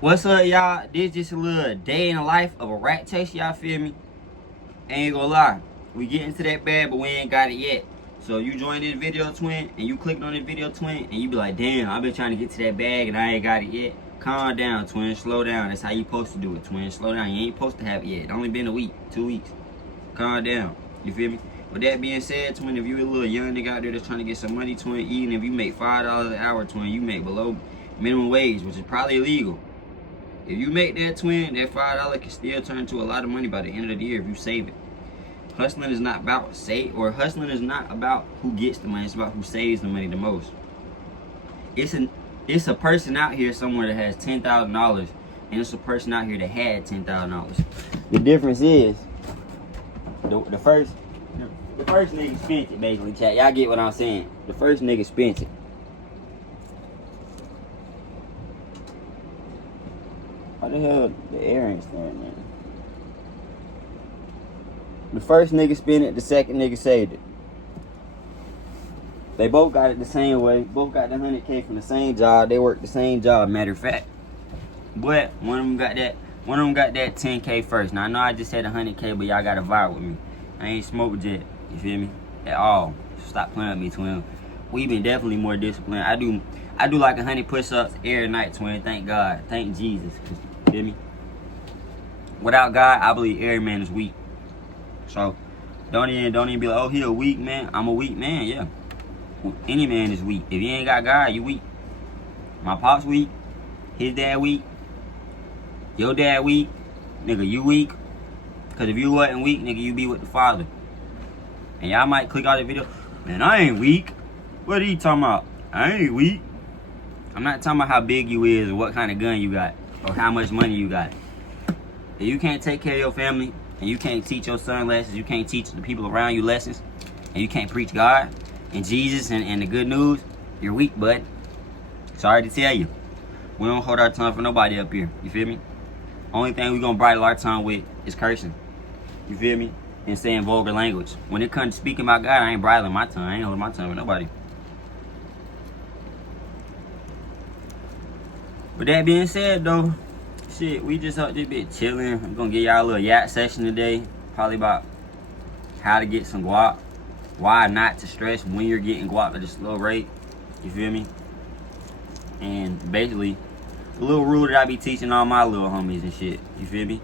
What's up, y'all? This just a little day in the life of a rat chase, y'all feel me? Ain't gonna lie, we get into that bag, but we ain't got it yet. So you join this video, twin, and you clicked on this video, twin, and you be like, damn, I've been trying to get to that bag and I ain't got it yet. Calm down, twin, slow down. That's how you supposed to do it, twin. Slow down, you ain't supposed to have it yet. It only been a week, 2 weeks. Calm down, you feel me? With that being said, twin, if you a little young nigga out there that's trying to get some money, twin, even if you make $5 an hour, twin, you make below minimum wage, which is probably illegal. If you make that, twin, that $5 can still turn to a lot of money by the end of the year if you save it. Hustling is not about hustling is not about who gets the money, it's about who saves the money the most. It's a person out here somewhere that has $10,000 and it's a person out here that had $10,000. The difference is the first nigga spent it, basically, chat. Y'all get what I'm saying. The first nigga spent it. How the hell the air ain't starting, man? The first nigga spent it, the second nigga saved it. They both got it the same way. Both got the 100K from the same job. They worked the same job, matter of fact. But one of them got that 10K first. Now I know I just said 100K, but y'all gotta vibe with me. I ain't smoked yet, you feel me? At all. Stop playing with me, twin. We been definitely more disciplined. I do like 100 push-ups every night, twin. Thank God. Thank Jesus. You feel me? Without God, I believe every man is weak. So don't even be like, oh, he a weak man. I'm a weak man, yeah. Any man is weak. If you ain't got God, you weak. My pop's weak. His dad weak. Your dad weak. Nigga, you weak. Cause if you wasn't weak, nigga, you be with the Father. And y'all might click out the video. Man, I ain't weak. What are you talking about? I ain't weak. I'm not talking about how big you is or what kind of gun you got or how much money you got. If you can't take care of your family and you can't teach your son lessons, you can't teach the people around you lessons, and you can't preach God and Jesus and the good news, you're weak, bud. Sorry to tell you. We don't hold our tongue for nobody up here. You feel me? Only thing we gonna bridle our tongue with is cursing. You feel me? And saying vulgar language. When it comes to speaking about God, I ain't bridling my tongue. I ain't holding my tongue with nobody. With that being said, though, shit, we just up this bit chilling. I'm gonna give y'all a little yak session today. Probably about how to get some guap. Why not to stress when you're getting guap at a slow rate. You feel me? And basically, a little rule that I be teaching all my little homies and shit. You feel me?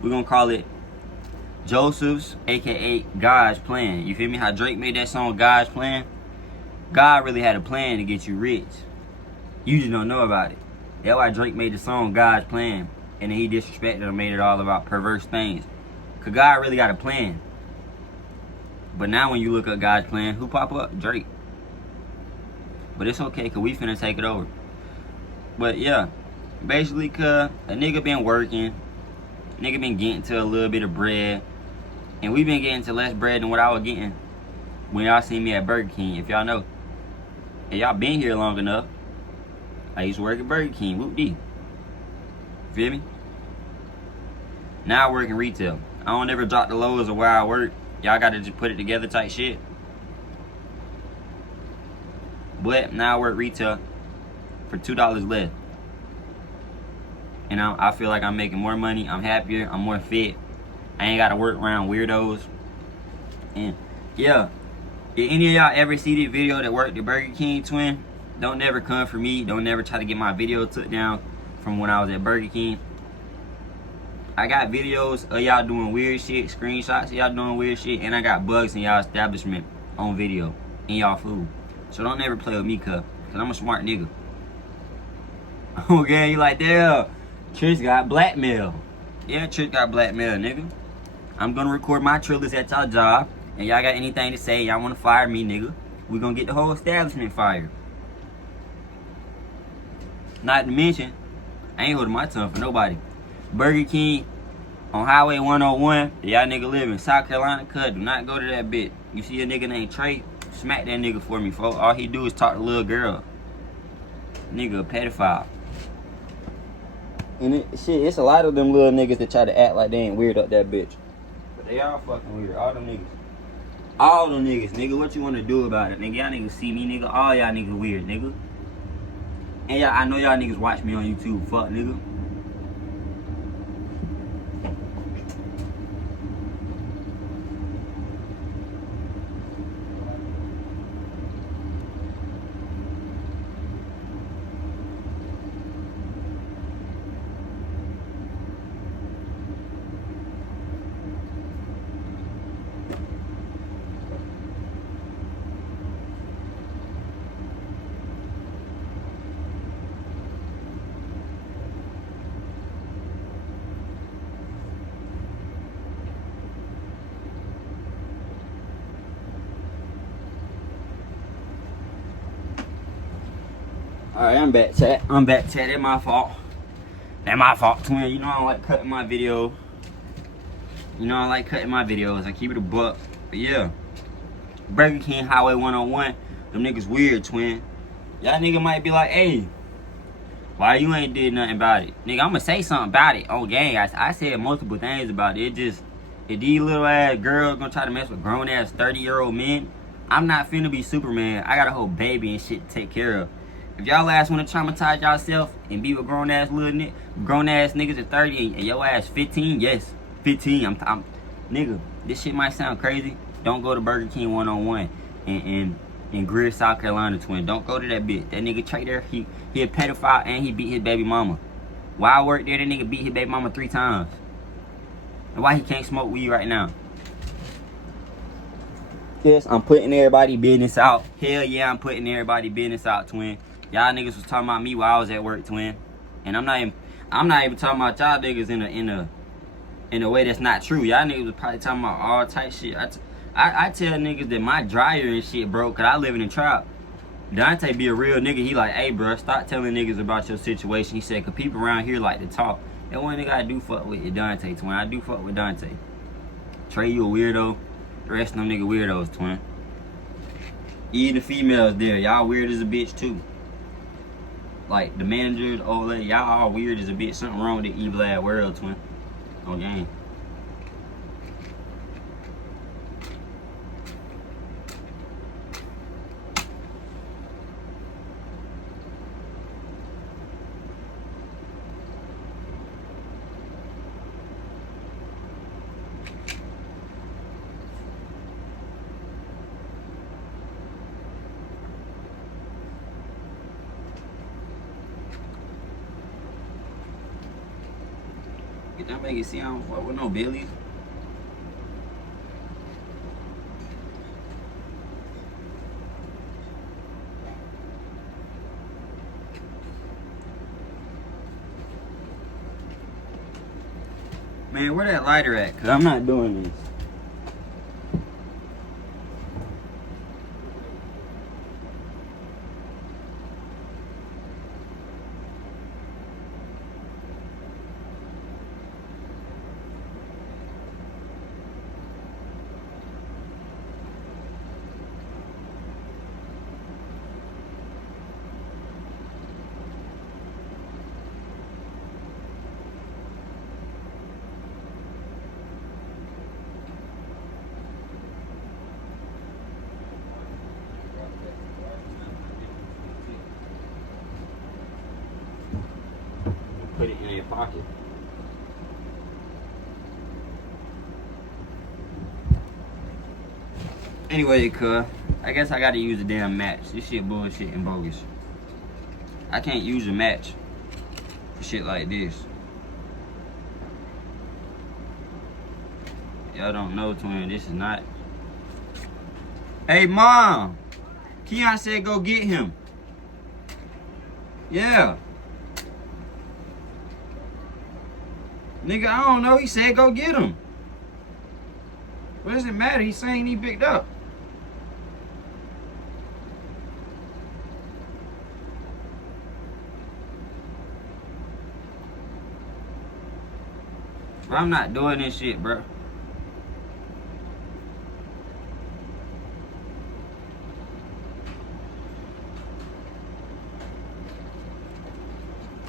We're gonna call it Joseph's, aka God's plan. You feel me? How Drake made that song God's Plan? God really had a plan to get you rich. You just don't know about it. That's why Drake made the song God's Plan. And then he disrespected and made it all about perverse things. Cause God really got a plan. But now when you look up God's plan, who pop up? Drake. But it's okay, cause we finna take it over. But yeah, basically, cause a nigga been working. Nigga been getting to a little bit of bread. And we been getting to less bread than what I was getting when y'all seen me at Burger King, if y'all know. And y'all been here long enough. I used to work at Burger King, whoop-dee. Feel me? Now I work in retail. I don't ever drop the lows of where I work. Y'all gotta just put it together type shit. But now I work retail for $2 less. And I feel like I'm making more money. I'm happier. I'm more fit. I ain't gotta work around weirdos. And yeah, if any of y'all ever see this video that worked at Burger King, twin, don't never come for me. Don't never try to get my video took down from when I was at Burger King. I got videos of y'all doing weird shit, screenshots of y'all doing weird shit, and I got bugs in y'all establishment on video, in y'all food. So don't never play with me, cuz I'm a smart nigga. Okay, you like, damn, Trish got blackmail. Yeah, Trish got blackmail, nigga. I'm gonna record my trailers at y'all job, and y'all got anything to say, y'all wanna fire me, nigga, we gonna get the whole establishment fired. Not to mention, I ain't holding my tongue for nobody. Burger King on Highway 101, y'all nigga live in South Carolina, cuz do not go to that bit. You see a nigga named Trey, smack that nigga for me, folks. All he do is talk to little girl. Nigga a pedophile. And it's a lot of them little niggas that try to act like they ain't weird up that bitch. But they all fucking weird, all them niggas. All them niggas, nigga, what you wanna do about it? Nigga, y'all niggas see me, nigga, all y'all niggas weird, nigga. And y'all, I know y'all niggas watch me on YouTube, fuck, nigga. Alright, I'm back, chat. That's my fault. That's my fault, twin. You know I don't like cutting my videos. I keep it a buck. But yeah. Burger King Highway 101. Them niggas weird, twin. Y'all nigga might be like, hey, why you ain't did nothing about it? Nigga, I'ma say something about it. Oh, gang, I said multiple things about it. If these little ass girls gonna try to mess with grown ass 30-year-old men, I'm not finna be Superman. I got a whole baby and shit to take care of. If y'all ass wanna traumatize yourself and be with grown ass niggas at 30 and your ass 15, yes, 15. I'm nigga, this shit might sound crazy. Don't go to Burger King 101 in Greer, South Carolina, twin. Don't go to that bitch. That nigga Trey there, he a pedophile and he beat his baby mama. While I work there, that nigga beat his baby mama 3 times. And why he can't smoke weed right now? Yes, I'm putting everybody business out. Hell yeah, I'm putting everybody business out, twin. Y'all niggas was talking about me while I was at work, twin. And I'm not even talking about y'all niggas in a way that's not true. Y'all niggas was probably talking about all type shit. I tell niggas that my dryer and shit broke cause I live in a trap. Dante be a real nigga. He like, hey bro, stop telling niggas about your situation. He said, cause people around here like to talk. That one nigga I do fuck with Dante, twin. I do fuck with Dante. Trey, you a weirdo. The rest of them nigga weirdos, twin. Even the females there, y'all weird as a bitch too. Like the managers, old lady, y'all all weird as a bitch. Something wrong with the evil ass world, twin. No game. Get that make it see I don't fuck with no Billies. Man, where that lighter at? Cause I'm not doing this. Put it in your pocket. Anyway, cuz, I guess I gotta use a damn match. This shit bullshit and bogus. I can't use a match for shit like this. Y'all don't know, twin, this is not. Hey, Mom! Keon said go get him. Yeah. Nigga, I don't know. He said go get him. What does it matter? He's saying he picked up. Bro, I'm not doing this shit, bro.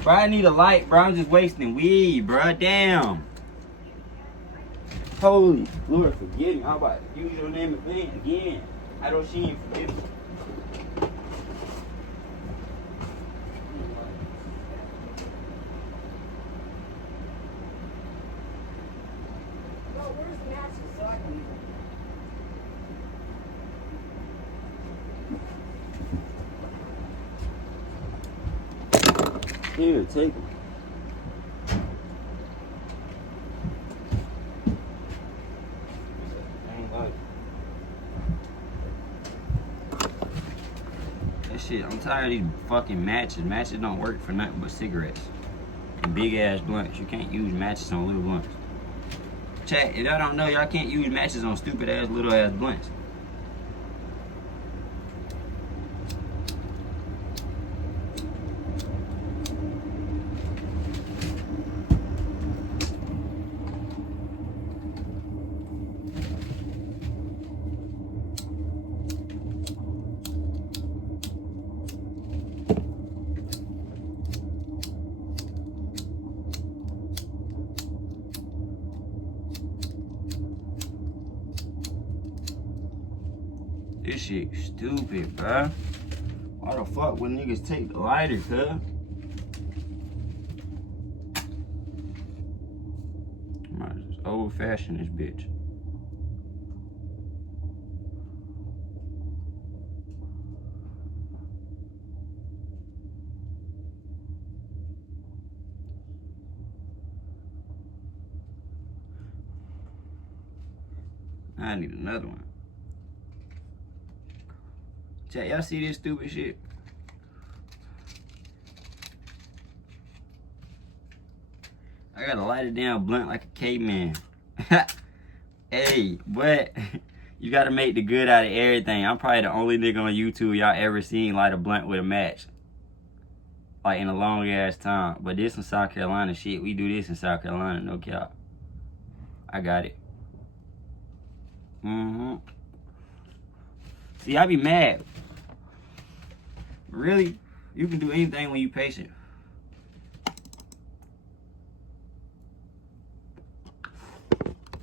Bro, I need a light, bro. I'm just wasting weed, bro. Damn. Holy Lord, forgive me. How about use your name in vain again? I don't see him forgive me. Here, take them. That shit, I'm tired of these fucking matches. Matches don't work for nothing but cigarettes. And big ass blunts. You can't use matches on little blunts. Chat, if y'all don't know, y'all can't use matches on stupid ass little ass blunts. This shit stupid, bruh. Why the fuck would niggas take the lighter, cuz? Might just old fashioned this bitch. I need another one. Chat, y'all see this stupid shit? I gotta light it down blunt like a caveman. Hey, but you gotta make the good out of everything. I'm probably the only nigga on YouTube y'all ever seen light a blunt with a match. Like in a long ass time. But this in South Carolina shit. We do this in South Carolina, no cap. I got it. See, I be mad. Really? You can do anything when you patient.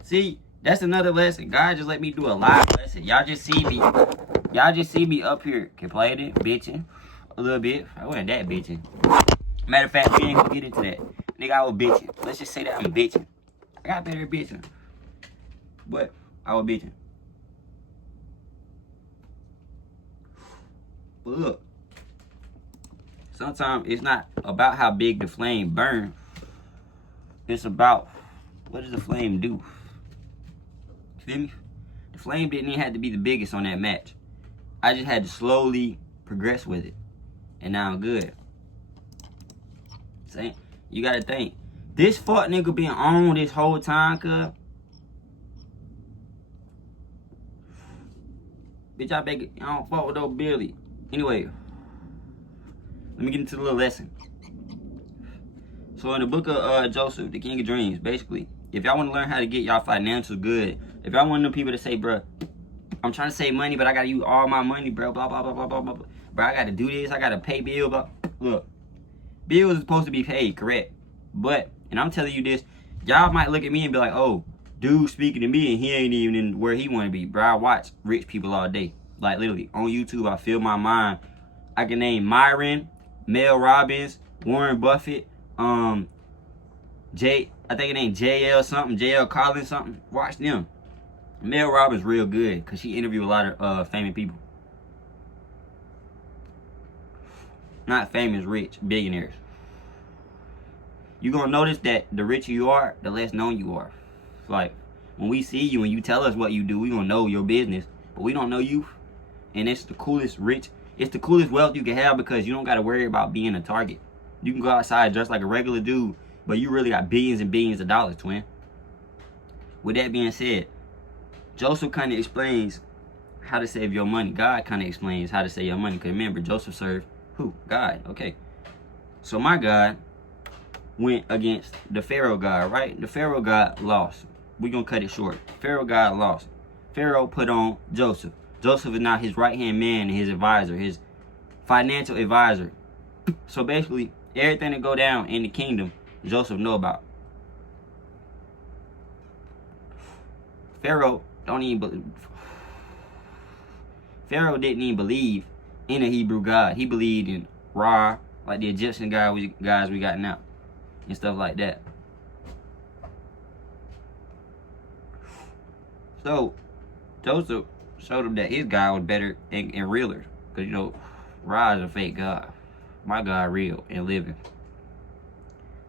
See, that's another lesson. God just let me do a live lesson. Y'all just see me. Y'all just see me up here complaining, bitching. A little bit. I wasn't that bitching. Matter of fact, we ain't gonna get into that. Nigga, I was bitching. Let's just say that I'm bitching. I got better at bitching. But I was bitching. But look. Sometimes it's not about how big the flame burns. It's about what does the flame do? Feel me? The flame didn't even have to be the biggest on that match. I just had to slowly progress with it. And now I'm good. See? You gotta think. This fuck nigga been on this whole time, cuz. Bitch, I don't fuck with no Billy. Anyway. Let me get into the little lesson. So in the book of Joseph, the King of Dreams, basically, if y'all want to learn how to get y'all financials good, if y'all want them people to say, bruh, I'm trying to save money, but I got to use all my money, bro, blah, blah, blah, blah, blah, blah, blah. Bro, I got to do this, I got to pay bills, blah. Look, bills are supposed to be paid, correct? But, and I'm telling you this, y'all might look at me and be like, oh, dude speaking to me and he ain't even in where he want to be. Bro, I watch rich people all day. Like, literally, on YouTube, I fill my mind. I can name Myron, Mel Robbins, Warren Buffett, I think it ain't JL something, JL Collins something. Watch them. Mel Robbins real good because she interviewed a lot of famous people. Not famous, rich, billionaires. You're going to notice that the richer you are, the less known you are. Like, when we see you and you tell us what you do, we going to know your business. But we don't know you. And it's the coolest it's the coolest wealth you can have because you don't got to worry about being a target. You can go outside just like a regular dude, but you really got billions and billions of dollars, twin. With that being said, Joseph kind of explains how to save your money. God kind of explains how to save your money. Because remember, Joseph served who? God. Okay. So my God went against the Pharaoh God, right? The Pharaoh God lost. We're going to cut it short. Pharaoh God lost. Pharaoh put on Joseph. Joseph is now his right-hand man and his advisor, his financial advisor. So basically, everything that go down in the kingdom, Joseph know about. Pharaoh didn't even believe in a Hebrew God. He believed in Ra, like the Egyptian guys we got now, and stuff like that. So Joseph showed him that his God was better and realer, because you know Ra is a fake God. My God real and living.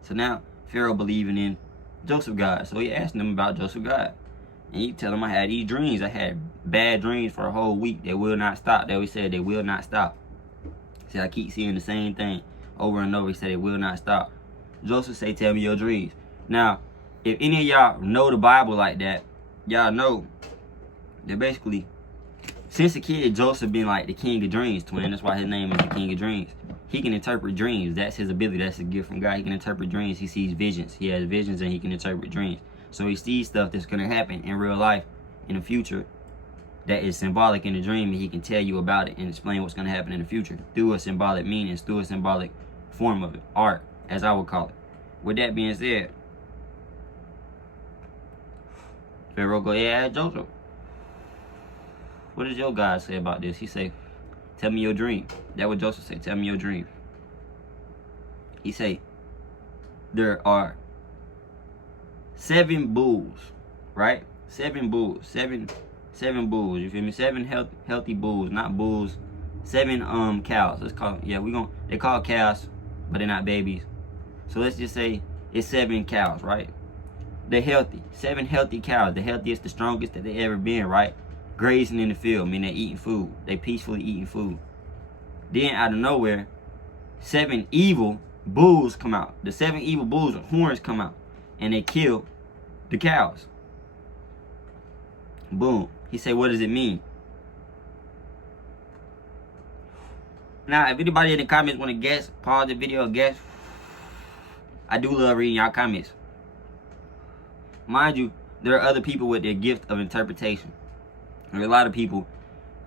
So now Pharaoh believing in Joseph God. So he asked him about Joseph God. And he tell him I had these dreams. I had bad dreams for a whole week. They will not stop. They always said they will not stop. He said I keep seeing the same thing over and over. He said it will not stop. Joseph say, tell me your dreams. Now, if any of y'all know the Bible like that, y'all know that basically, since a kid, Joseph been like the king of dreams, twin. That's why his name is the king of dreams. He can interpret dreams. That's his ability. That's a gift from God. He can interpret dreams. He sees visions. He has visions and he can interpret dreams. So he sees stuff that's going to happen in real life in the future that is symbolic in the dream, and he can tell you about it and explain what's going to happen in the future through a symbolic meaning, through a symbolic form of it, art, as I would call it. With that being said, Pharaoh go, yeah, Joseph. what does your God say about this? He say, tell me your dream. That what Joseph said, tell me your dream. He say, there are 7 bulls, right? 7 bulls, seven bulls. You feel me? 7 healthy bulls, not bulls. 7 cows. Let's call it, yeah, they call it cows, but they're not babies. So let's just say it's 7 cows, right? They're healthy. 7 healthy cows, the healthiest, the strongest that they ever been, right? Grazing in the field, meaning they eating food. They peacefully eating food. Then out of nowhere, 7 evil bulls come out. The 7 evil bulls with horns come out, and they kill the cows. Boom. He said, what does it mean? Now, if anybody in the comments want to guess, pause the video, guess. I do love reading y'all comments. Mind you, there are other people with their gift of interpretation. There are a lot of people.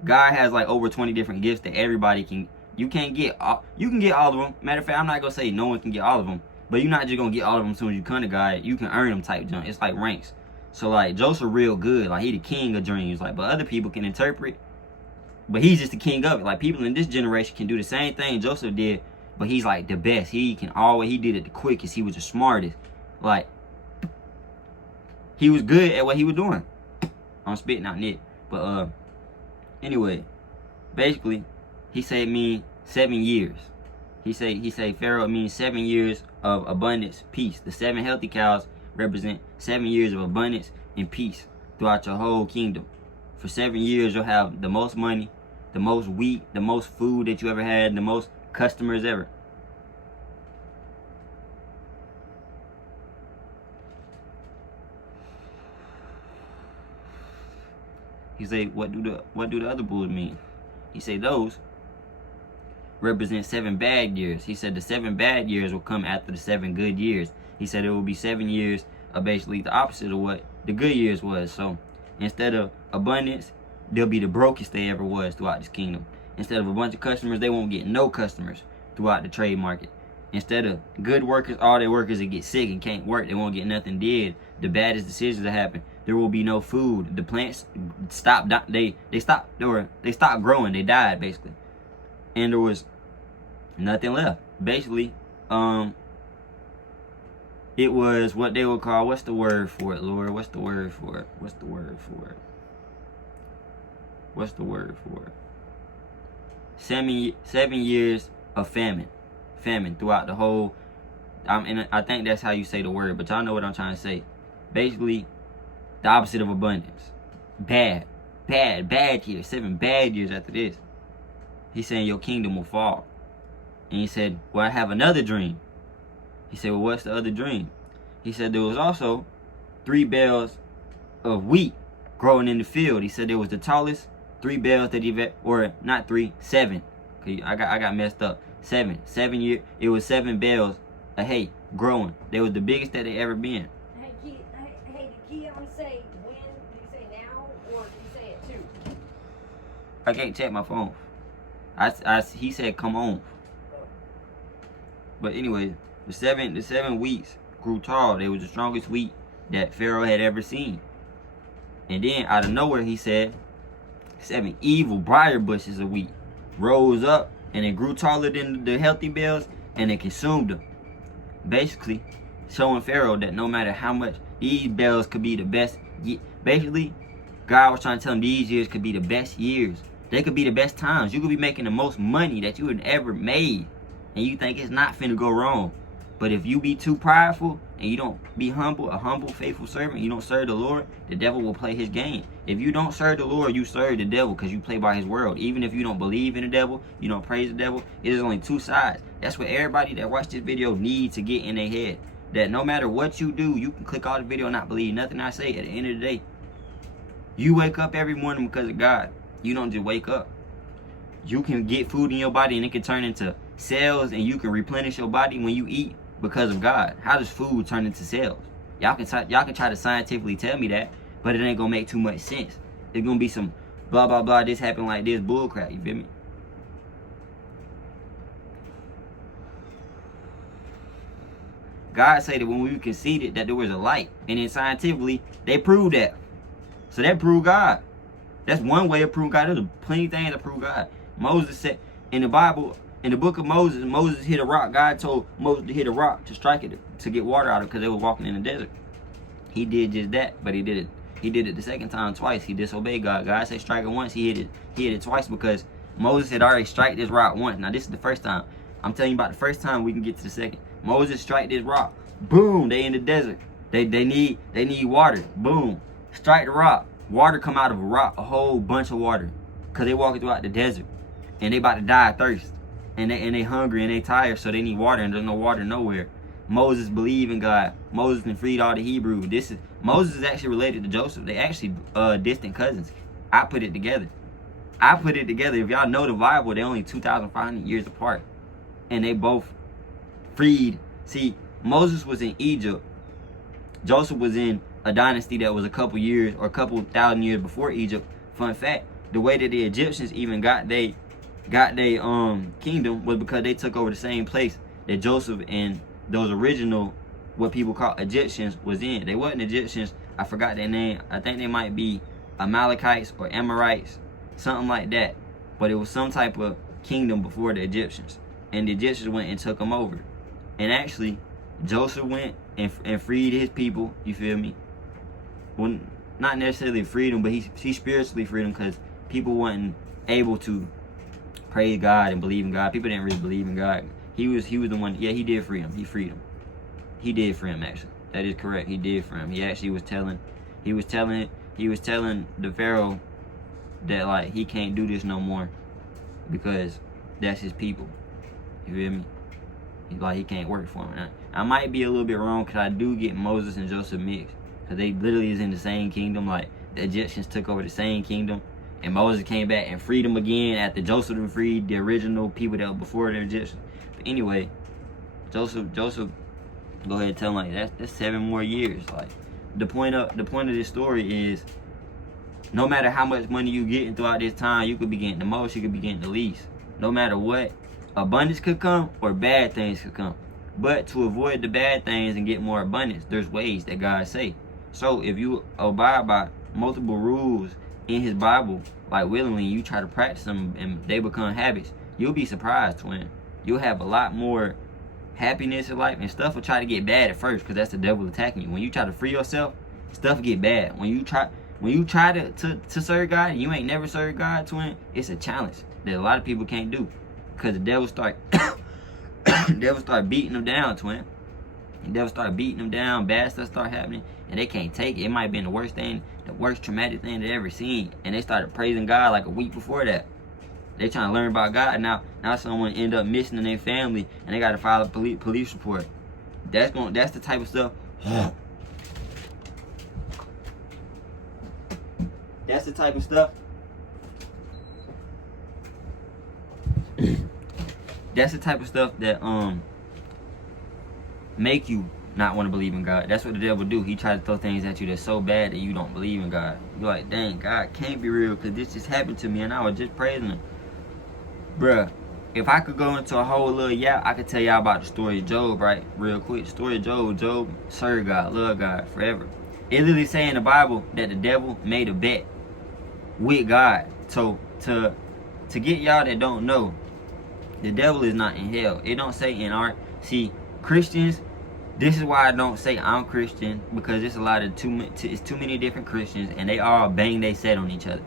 God has like over 20 different gifts that everybody can. You can't get all. You can get all of them. Matter of fact, I'm not gonna say no one can get all of them, but you're not just gonna get all of them as soon as you come to God. You can earn them type junk. It's like ranks. So like Joseph real good. Like he the king of dreams. Like, but other people can interpret. But he's just the king of it. Like people in this generation can do the same thing Joseph did, but he's like the best. He did it the quickest. He was the smartest. Like he was good at what he was doing. I'm spitting out it. But anyway, basically, he said it means 7 years. He say Pharaoh means 7 years of abundance, peace. The 7 healthy cows represent 7 years of abundance and peace throughout your whole kingdom. For 7 years, you'll have the most money, the most wheat, the most food that you ever had, the most customers ever. He say, what do the other bulls mean? He say those represent 7 bad years. He said the 7 bad years will come after the 7 good years. He said it will be 7 years of basically the opposite of what the good years was. So instead of abundance, they'll be the brokest they ever was throughout this kingdom. Instead of a bunch of customers, they won't get no customers throughout the trade market. Instead of good workers, all their workers that get sick and can't work, they won't get nothing did. The baddest decisions that happen. There will be no food. The plants stopped. They stopped growing. They died basically, and there was nothing left. Basically, it was what they would call. What's the word for it, Lord? What's the word for it? What's the word for it? What's the word for it? 7 years of famine throughout the whole. And I think that's how you say the word, but y'all know what I'm trying to say. Basically, the opposite of abundance. Bad years. 7 bad years after this. He's saying your kingdom will fall. And he said, well, I have another dream. He said, well, what's the other dream? He said there was also 3 bales of wheat growing in the field. He said there was the tallest 3 bales that he, or not 3, 7. Okay, I got messed up. 7 years. It was 7 bales of hay growing. They was the biggest that they ever been. Hey, did Keon say when? Did he say now, or did he say it too? I can't check my phone. He said come on. But anyway, the seven wheats grew tall. They was the strongest wheat that Pharaoh had ever seen. And then out of nowhere, he said 7 evil briar bushes of wheat rose up, and it grew taller than the healthy bales, and it consumed them. Basically, showing Pharaoh that no matter how much these bales could be the best. Basically, God was trying to tell him these years could be the best years. They could be the best times. You could be making the most money that you had ever made, and you think it's not finna go wrong. But if you be too prideful and you don't be humble, a humble, faithful servant, you don't serve the Lord, the devil will play his game. If you don't serve the Lord, you serve the devil because you play by his word. Even if you don't believe in the devil, you don't praise the devil, it is only 2 sides. That's what everybody that watched this video needs to get in their head. That no matter what you do, you can click all the video and not believe nothing I say. At the end of the day, you wake up every morning because of God. You don't just wake up. You can get food in your body and it can turn into cells, and you can replenish your body when you eat because of God. How does food turn into cells? Y'all can try to scientifically tell me that, but it ain't gonna make too much sense. It's gonna be some blah blah blah, this happened like this bullcrap, you feel me? God said that when we conceded that there was a light, and then scientifically they proved that. So that proved God. That's one way of proving God. There's plenty of things to prove God. Moses said in the Bible, in the book of Moses, Moses hit a rock. God told Moses to hit a rock to strike it to get water out of it because they were walking in the desert. He did just that, but he did it the second time twice. He disobeyed God. God said strike it once. He hit it twice because Moses had already struck this rock once. Now this is the first time. I'm telling you about the first time. We can get to the second. Moses strike this rock. Boom. They in the desert. They need water. Boom. Strike the rock. Water come out of a rock. A whole bunch of water. Cause they walking throughout the desert, and they about to die of thirst, and they hungry and they tired, so they need water, and there's no water nowhere. Moses believed in God. Moses can freed all the Hebrews. Moses is actually related to Joseph. They actually distant cousins. I put it together. If y'all know the Bible, they're only 2,500 years apart, and they both freed. See, Moses was in Egypt. Joseph was in a dynasty that was a couple years or a couple thousand years before Egypt. Fun fact: the way that the Egyptians even got they kingdom was because they took over the same place that Joseph and those original, what people call Egyptians, was in. They wasn't Egyptians. I forgot their name. I think they might be Amalekites or Amorites, something like that. But it was some type of kingdom before the Egyptians, and the Egyptians went and took them over. And actually, Joseph went and freed his people. You feel me? Well, not necessarily freedom, but he spiritually freed them because people wasn't able to praise God and believe in God. People didn't really believe in God. He was the one. Yeah, he did free him. He freed him. He did free him. Actually, that is correct. He did free him. He actually was telling the Pharaoh that like he can't do this no more because that's his people. You feel me? He can't work for him. I might be a little bit wrong because I do get Moses and Joseph mixed because they literally is in the same kingdom. Like the Egyptians took over the same kingdom, and Moses came back and freed them again after Joseph freed the original people that were before the Egyptians. But anyway, Joseph, go ahead and tell them like that's 7 more years. Like the point of this story is, no matter how much money you getting throughout this time, you could be getting the most, you could be getting the least. No matter what, abundance could come or bad things could come. But to avoid the bad things and get more abundance, there's ways that God say. So if you abide by multiple rules in his Bible, like willingly, you try to practice them and they become habits, you'll be surprised, twin. You'll have a lot more happiness in life, and stuff will try to get bad at first because that's the devil attacking you. When you try to free yourself, stuff get bad. When you try to serve God and you ain't never served God, twin, it's a challenge that a lot of people can't do because the devil start beating them down, twin. The devil start beating them down, bad stuff start happening, and they can't take it. It might have been the worst traumatic thing they ever seen, and they started praising God like a week before that. They trying to learn about God. Now someone end up missing in their family, and they got to file a police report. That's the type of stuff. That's the type of stuff. That's the type of stuff that make you not want to believe in God. That's what the devil do. He try to throw things at you that's so bad that you don't believe in God. You're like, dang, God can't be real because this just happened to me and I was just praising him. Bruh, if I could go into a whole little I could tell y'all about the story of Job, right? Real quick. Story of Job. Job served God, loved God forever. It literally say in the Bible that the devil made a bet with God. So to get y'all that don't know, the devil is not in hell. It don't say in our... See, Christians, this is why I don't say I'm Christian, because it's a lot of too many different Christians, and they all bang they set on each other.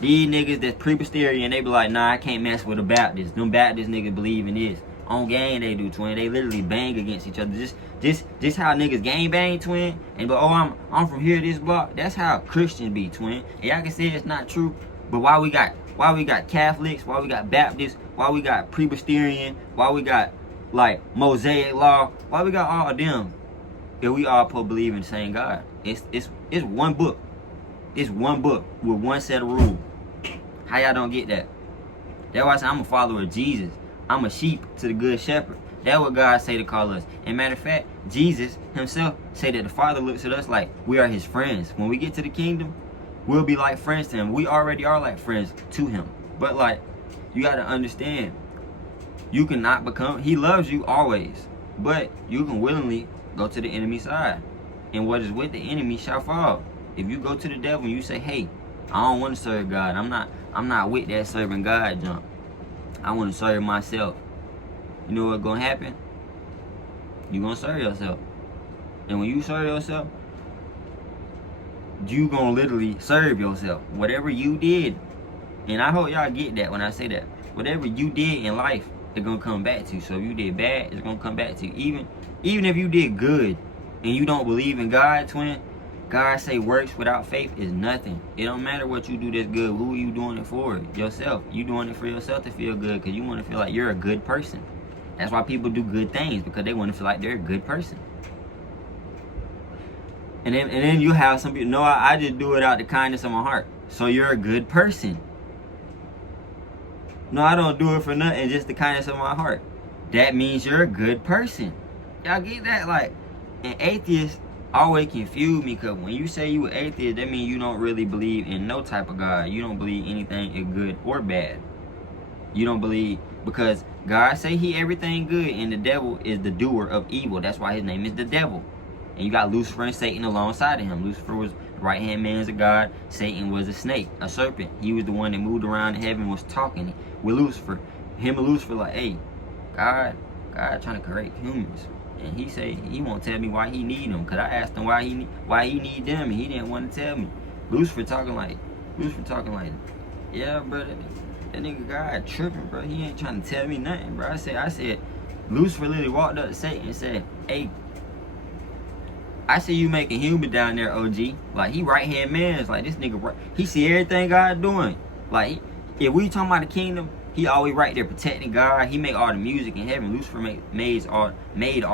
These niggas that's Presbyterian, they be like, nah, I can't mess with a Baptist. Them Baptist niggas believe in this. On gang they do, twin. They literally bang against each other. Just how niggas gang bang, twin. And but I'm from here, this block. That's how Christians be, twin. And y'all can say it's not true, but why we got Catholics, why we got Baptists, why we got Presbyterian, why we got like Mosaic law, why we got all of them? If we all supposed to believe in the same God. It's one book. It's one book with one set of rules. How y'all don't get that? That's why I say I'm a follower of Jesus. I'm a sheep to the good shepherd. That's what God say to call us. And matter of fact, Jesus himself say that the Father looks at us like we are his friends. When we get to the kingdom, we'll be like friends to him. We already are like friends to him. But like, you got to understand, you cannot become, he loves you always, but you can willingly go to the enemy side. And what is with the enemy shall fall. If you go to the devil and you say, hey, I don't want to serve God. I'm not with that serving God junk. I want to serve myself. You know what's gonna happen? You gonna serve yourself. And when you serve yourself, you gonna literally serve yourself. Whatever you did, and I hope y'all get that when I say that. Whatever you did in life, it's gonna come back to you. So if you did bad, it's gonna come back to you. Even if you did good and you don't believe in God, twin, God say works without faith is nothing. It don't matter what you do that's good. Who are you doing it for? Yourself. You doing it for yourself to feel good because you want to feel like you're a good person. That's why people do good things, because they want to feel like they're a good person. And then you have some people, no, I just do it out the kindness of my heart. So you're a good person. No, I don't do it for nothing, just the kindness of my heart. That means you're a good person. Y'all get that? Like, an atheist always confuse me, because when you say you an atheist, that means you don't really believe in no type of God. You don't believe anything is good or bad. You don't believe, because God say he everything good, and the devil is the doer of evil. That's why his name is the devil. And you got Lucifer and Satan alongside of him. Lucifer was the right-hand man of God. Satan was a snake, a serpent. He was the one that moved around in heaven, was talking with Lucifer. Him and Lucifer like, hey, God trying to correct humans. And he say he won't tell me why he need them. Because I asked him why he need them, and he didn't want to tell me. Lucifer talking like, yeah, brother, that nigga God tripping, bro. He ain't trying to tell me nothing, bro. I said, Lucifer literally walked up to Satan and said, hey, I see you making human down there, OG. Like, he right-hand man. It's like, this nigga, right, he see everything God doing. Like, if we talking about the kingdom, he always right there protecting God. He make all the music in heaven. Lucifer made all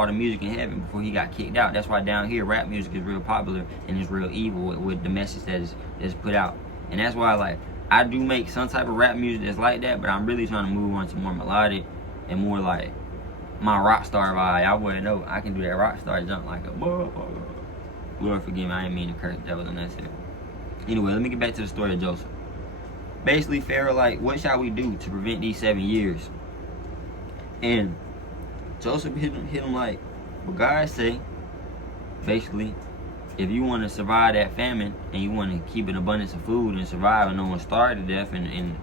the music in heaven before he got kicked out. That's why down here, rap music is real popular and it's real evil with the message that is put out. And that's why, like, I do make some type of rap music that's like that, but I'm really trying to move on to more melodic and more like my rock star vibe. Y'all wouldn't know I can do that rock star jump like a motherfucker. Lord forgive me, I didn't mean to curse. That was unnecessary. Anyway, let me get back to the story of Joseph. Basically, Pharaoh like, what shall we do to prevent these 7 years? And Joseph hit him like, well, God say, basically, if you want to survive that famine and you want to keep an abundance of food and survive and no one starve to death and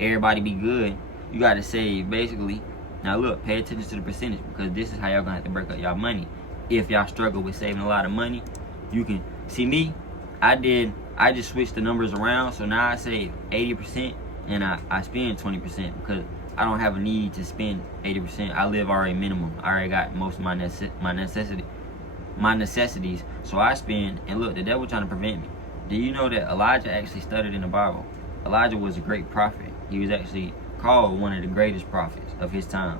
everybody be good, you got to save, basically. Now look, pay attention to the percentage, because this is how y'all gonna have to break up y'all money. If y'all struggle with saving a lot of money, you can see me. I just switched the numbers around, so now I save 80% and I spend 20% because I don't have a need to spend 80%. I live already minimum. I already got most of my necessities, so I spend. And look, the devil trying to prevent me. Do you know that Elijah actually studied in the Bible? Elijah was a great prophet. He was actually called one of the greatest prophets of his time.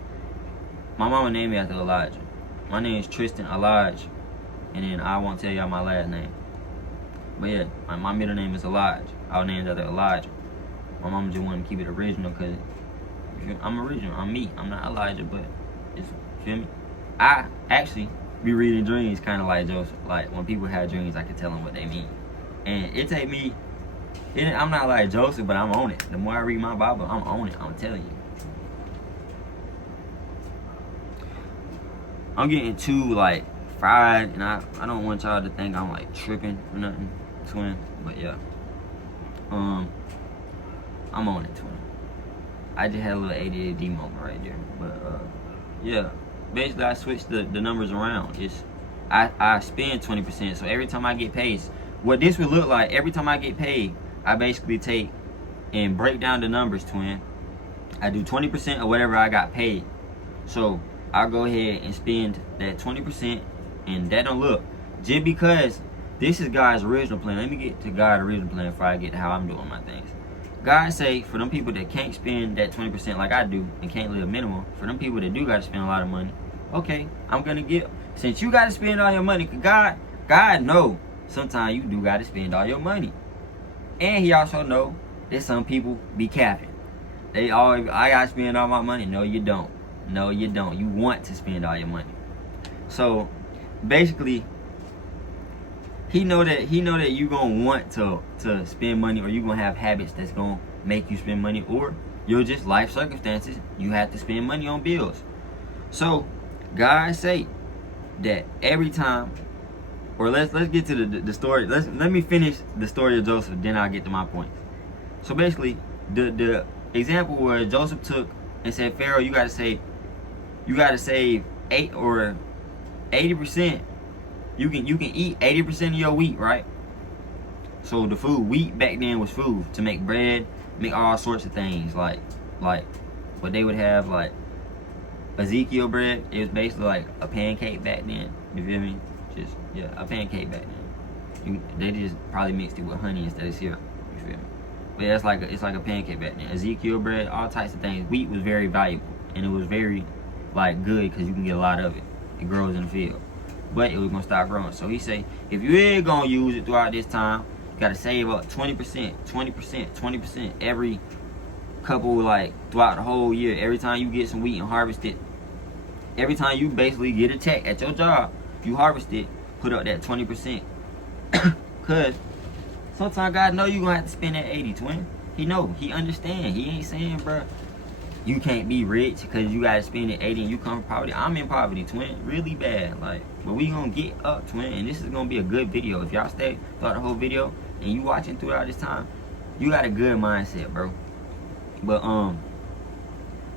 My mama named me after Elijah. My name is Tristan Elijah, and then I won't tell y'all my last name. But yeah, my middle name is Elijah. I was named after Elijah. My mama just wanted to keep it original because I'm original. I'm me. I'm not Elijah, but it's, feel me? I actually be reading dreams kind of like Joseph. Like, when people have dreams, I can tell them what they mean. And it take me, I'm not like Joseph, but I'm on it. The more I read my Bible, I'm on it. I'm telling you. I'm getting too, like, fried, and I don't want y'all to think I'm, like, tripping or nothing, twin. But, yeah. I'm on it, twin. I just had a little ADD moment right there. But, yeah. Basically, I switched the numbers around. I spend 20%, so every time I get paid, what this would look like, every time I get paid, I basically take and break down the numbers, twin. I do 20% of whatever I got paid. So I'll go ahead and spend that 20%, and that don't look. Just because this is God's original plan. Let me get to God's original plan before I get to how I'm doing my things. God say, for them people that can't spend that 20% like I do and can't live minimum, for them people that do got to spend a lot of money, okay, I'm going to give. Since you got to spend all your money, God know sometimes you do got to spend all your money. And he also know that some people be capping. They always, I got to spend all my money. No, you don't. No, you don't. You want to spend all your money. So, basically, he know that you gonna want to spend money, or you gonna have habits that's gonna make you spend money, or you're just life circumstances, you have to spend money on bills. So God say that every time or let's get to the story. Let me finish the story of Joseph, then I'll get to my points. So basically, the example where Joseph took and said, Pharaoh, you gotta save 8 or 80%. You can eat 80% of your wheat, right? So the wheat back then was food to make bread, make all sorts of things, like what they would have, like Ezekiel bread. It was basically like a pancake back then. You feel me? A pancake back then. They just probably mixed it with honey instead of syrup. You feel me? But yeah, it's like a pancake back then. Ezekiel bread, all types of things. Wheat was very valuable, and it was very like good because you can get a lot of it. It grows in the field, but it was gonna start growing. So he say, if you ain't gonna use it throughout this time, you gotta save up 20% every couple, like throughout the whole year. Every time you get some wheat and harvest it, every time you basically get a check at your job, you harvest it, put up that 20%. Cause sometimes God know you gonna have to spend that 80, twin. He know, he understand. He ain't saying, bro, you can't be rich because you gotta spend it 80 and you come from poverty. I'm in poverty, twin, really bad. Like, but we gonna get up, twin, and this is gonna be a good video. If y'all stay throughout the whole video and you watching throughout this time, you got a good mindset, bro. But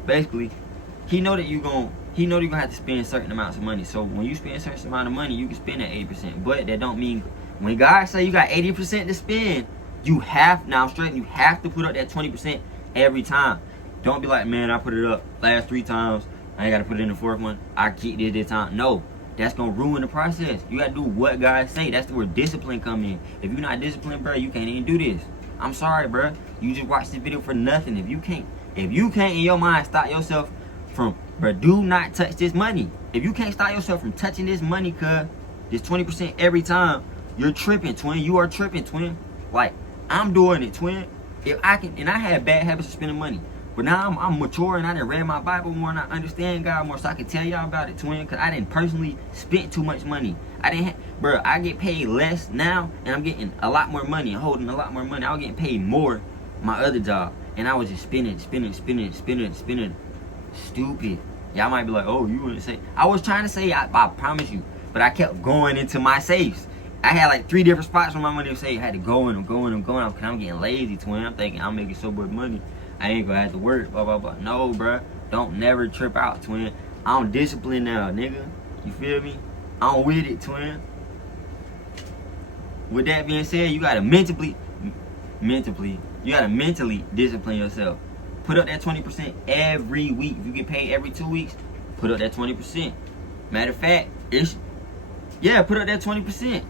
basically, he know you're gonna have to spend certain amounts of money. So when you spend a certain amount of money, you can spend that 80%. But that don't mean when God say you got 80% to spend, you have to put up that 20% every time. Don't be like, man, I put it up last 3 times. I ain't got to put it in the 4th one. I keep this time. No, that's going to ruin the process. You got to do what God say. That's where discipline come in. If you're not disciplined, bro, you can't even do this. I'm sorry, bro. You just watched this video for nothing. If you can't in your mind stop yourself from, bro, do not touch this money. If you can't stop yourself from touching this money, cuz, this 20% every time, you're tripping, twin. You are tripping, twin. Like, I'm doing it, twin. If I can, and I had bad habits of spending money. But now I'm mature and I done read my Bible more and I understand God more, so I can tell y'all about it, twin. Cause I didn't personally spend too much money. Bro, I get paid less now and I'm getting a lot more money and holding a lot more money. I was getting paid more my other job. And I was just spending. Stupid. Y'all might be like, oh, you wouldn't say. I was trying to say, I promise you. But I kept going into my safes. I had like 3 different spots where my money was saved. I had to go in, I'm going. Cause I'm getting lazy, twin. I'm thinking I'm making so much money, I ain't gonna have to work, blah, blah, blah. No, bruh. Don't never trip out, twin. I'm disciplined now, nigga. You feel me? I'm with it, twin. With that being said, you gotta mentally discipline yourself. Put up that 20% every week. If you get paid every 2 weeks, put up that 20%. Matter of fact, put up that 20%.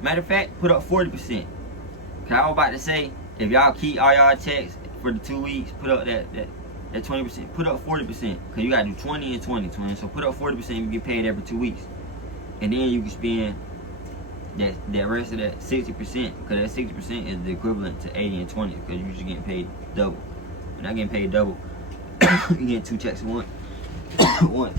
Matter of fact, put up 40%. Cause I was about to say, if y'all keep all y'all checks for the 2 weeks, put up that 20%. Put up 40%. Cause you gotta do 20 and 20, twin. So put up 40%. You get paid every 2 weeks, and then you can spend that rest of that 60%. Cause that 60% is the equivalent to 80 and 20. Cause you're just getting paid double. You're not getting paid double. You getting 2 checks at once. Once.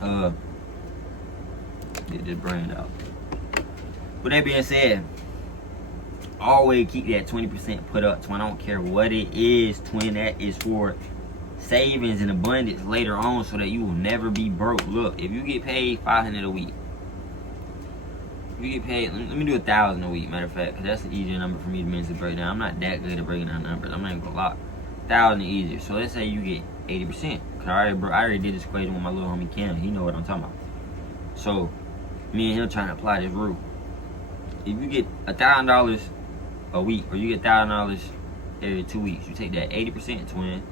Alright. Get this brand out. With that being said, always keep that 20% put up, twin. I don't care what it is, twin. That is for savings and abundance later on, so that you will never be broke. Look, if you get paid $500 a week, if you get paid, let me do $1,000 a week, matter of fact, because that's an easier number for me to mentally break down. I'm not that good at breaking down numbers. I'm not even gonna lie. 1,000 easier. So let's say you get 80%. Cause I already did this equation with my little homie Cam. He know what I'm talking about. So me and him trying to apply this rule. If you get $1,000 a week, or you get $1,000 every 2 weeks, you take that 80%, twin.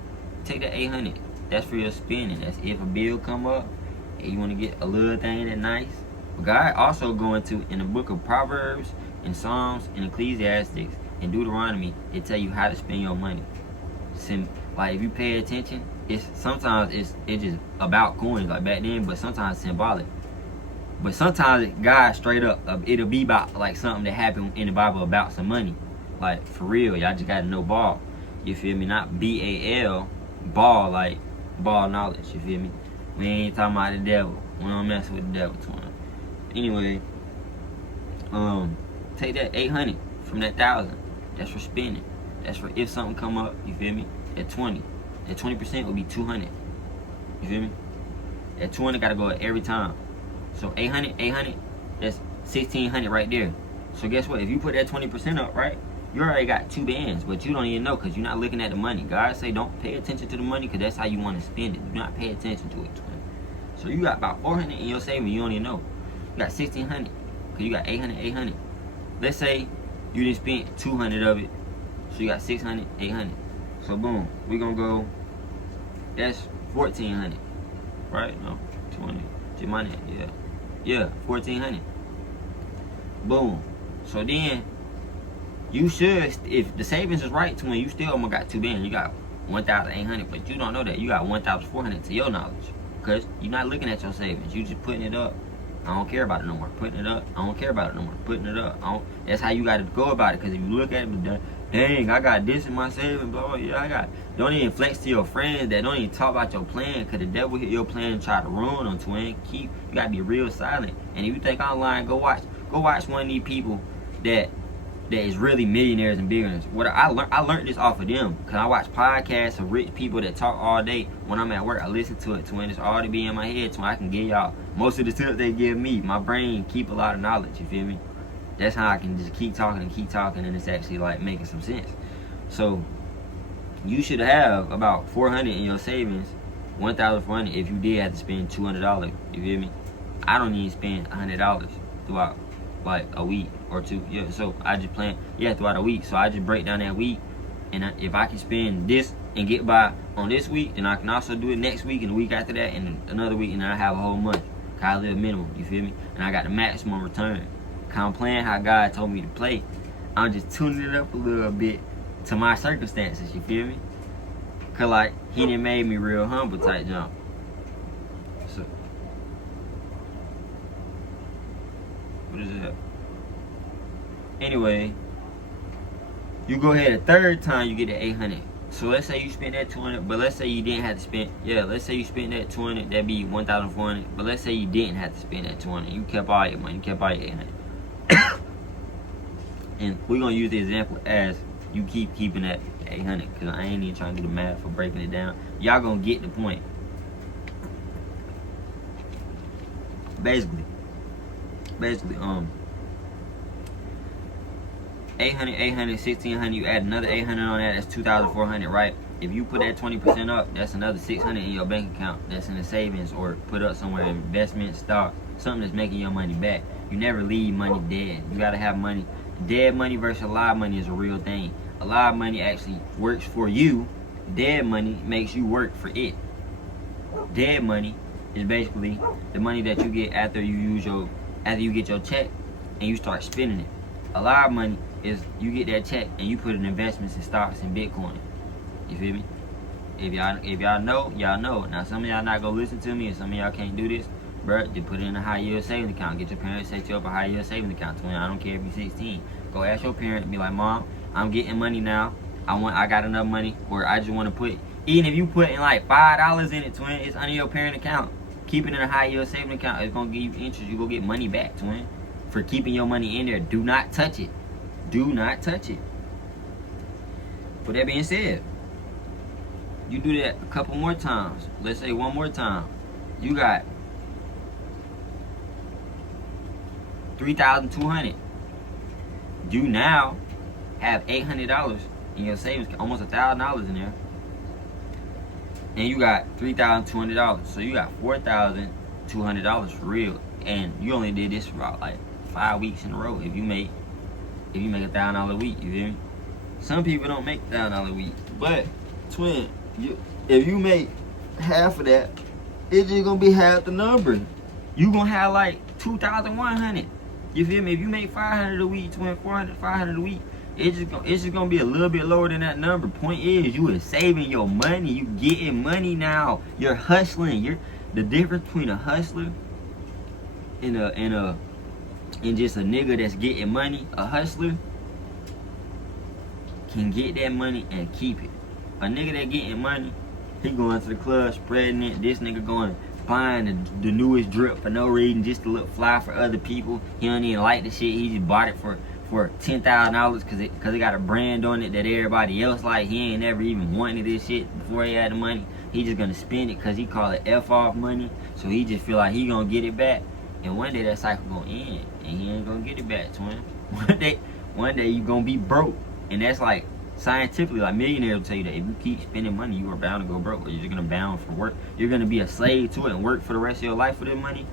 Take that 800. That's for your spending. That's if a bill come up and you want to get a little thing that's nice. But God also going to, in the book of Proverbs and Psalms and Ecclesiastics and Deuteronomy, it tell you how to spend your money. Like if you pay attention, sometimes it's just about coins like back then, but sometimes it's symbolic. But sometimes God straight up, it'll be about like something that happened in the Bible about some money. Like for real, y'all just gotta know ball. You feel me? Not BAL, ball, like ball knowledge. You feel me? We ain't talking about the devil. We don't mess with the devil, twin. anyway, take that 800 from that 1,000. That's for spending. That's for if something come up. You feel me? At 20, that 20% would be 200. You feel me? That 200 gotta go every time. So 800, that's 1,600 right there. So guess what? If you put that 20% up, right, you already got 2 bands, but you don't even know because you're not looking at the money. God say don't pay attention to the money because that's how you want to spend it. Do not pay attention to it. So you got about 400 in your savings. You don't even know. You got 1,600 because you got 800. Let's say you didn't spend 200 of it, so you got 600, 800. So boom, we gonna go. That's 1,400, right? No, 20. Money, yeah, 1,400. Boom. So then you should, if the savings is right, twin, you still almost got 2 bands. You got 1,800, but you don't know that you got 1,400 to your knowledge, because you're not looking at your savings. You just putting it up. I don't care about it no more. Putting it up. I don't care about it no more. Putting it up. That's how you got to go about it. Because if you look at it, dang, I got this in my savings, blah, blah, yeah, I got. Don't even flex to your friends that don't even talk about your plan, because the devil hit your plan and try to ruin them, twin. You got to be real silent. And if you think I'm lying, go watch one of these people that is really millionaires and billionaires. What I learned this off of them, because I watch podcasts of rich people that talk all day. When I'm at work, I listen to it, twin. It's already be in my head, twin. I can give y'all most of the tips they give me. My brain keep a lot of knowledge, you feel me? That's how I can just keep talking, and it's actually like making some sense. So you should have about 400 in your savings, 1,400 if you did have to spend $200. You feel me? I don't even spend $100 throughout like a week or two. Yeah, so I just plan throughout a week. So I just break down that week, and if I can spend this and get by on this week, then I can also do it next week and the week after that and another week, and then I have a whole month. I live minimum, you feel me? And I got the maximum return. I'm playing how God told me to play. I'm just tuning it up a little bit to my circumstances, you feel me? Cause like he done made me real humble type jump. So what is that? Anyway, you go ahead a third time, you get the 800. So let's say you spent that 200, but let's say you didn't have to spend. Yeah, let's say you spent that 200, that'd be 1,400. But let's say you didn't have to spend that 200. You kept all your money. You kept all your 800. And we're gonna use the example as you keeping that 800, because I ain't even trying to do the math for breaking it down. Y'all gonna get the point. Basically 800, 1,600, you add another 800 on that, that's 2,400, right? If you put that 20% up, that's another 600 in your bank account. That's in the savings, or put up somewhere, investment, stock, something that's making your money back. You never leave money dead. You gotta have money. Dead money versus alive money is a real thing. Alive money actually works for you. Dead money makes you work for it. Dead money is basically the money that you get after you get your check and you start spending it. Alive money is you get that check and you put in investments in stocks and Bitcoin. You feel me? If y'all know, y'all know. Now some of y'all not gonna listen to me, and some of y'all can't do this. Bruh, just put it in a high yield savings account. Get your parents to set you up a high yield savings account. I don't care if you're 16. Go ask your parent, be like, Mom, I'm getting money now. I got enough money where I just want to put. Even if you put in like $5 in it, twin, it's under your parent account. Keep it in a high yield savings account. It's gonna give you interest. You go get money back, twin, for keeping your money in there. Do not touch it. Do not touch it. With that being said, you do that a couple more times. Let's say one more time. You got 3,200. You now have $800 in your savings, almost $1,000 in there, and you got $3,200. So you got $4,200 for real, and you only did this for about like 5 weeks in a row. If you make $1,000 a week, you feel me? Some people don't make $1,000 a week, but twin, if you make half of that, it's just gonna be half the number. You gonna have like 2,100. You feel me? If you make 500 a week, twin, 400, 500 a week, it's just gonna be a little bit lower than that number. Point is, you are saving your money. You getting money now. You're hustling. The difference between a hustler and just a nigga that's getting money. A hustler can get that money and keep it. A nigga that getting money, he going to the club, spreading it. This nigga going buying the newest drip for no reason, just to look fly for other people. He don't even like the shit. He just bought it for $10,000 because it got a brand on it that everybody else like. He ain't never even wanted this shit before he had the money. He just gonna spend it because he call it F off money. So he just feel like he gonna get it back. And one day that cycle gonna end, and he ain't gonna get it back, twin. One day you gonna be broke, and that's like scientifically, like millionaires will tell you that if you keep spending money, you are bound to go broke. Or you're just gonna bound for work. You're gonna be a slave to it and work for the rest of your life for that money,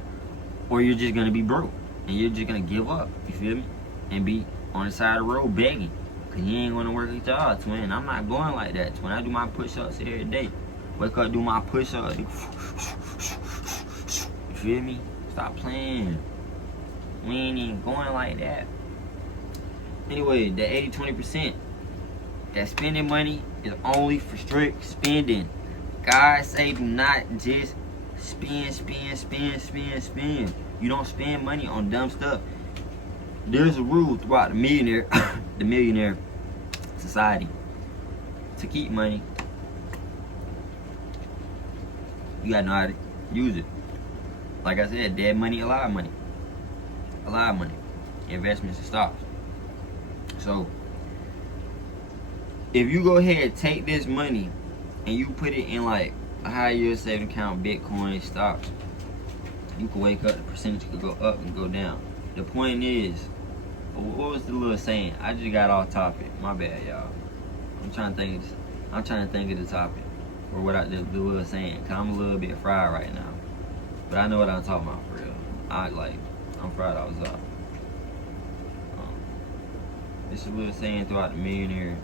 or you're just gonna be broke and you're just gonna give up. You feel me? And be on the side of the road begging, cause you ain't gonna work a job, twin. I'm not going like that, twin. I do my push-ups every day. Wake up, do my push-ups. You feel me? Stop playing. We ain't even going like that. Anyway, the 80-20%, that spending money is only for strict spending. God say do not just spend. You don't spend money on dumb stuff. There's a rule throughout the millionaire society. To keep money, you gotta know how to use it. Like I said, dead money, a lot of money. A lot of money. Investments and stocks. So, if you go ahead and take this money and you put it in like a high yield saving account, Bitcoin, stocks, you can wake up, the percentage could go up and go down. The point is, what was the little saying? I just got off topic. My bad, y'all. I'm trying to think of the topic, or what the little saying. Cause I'm a little bit fried right now, but I know what I'm talking about for real. I'm fried. I was up. It's a little saying throughout the millionaire.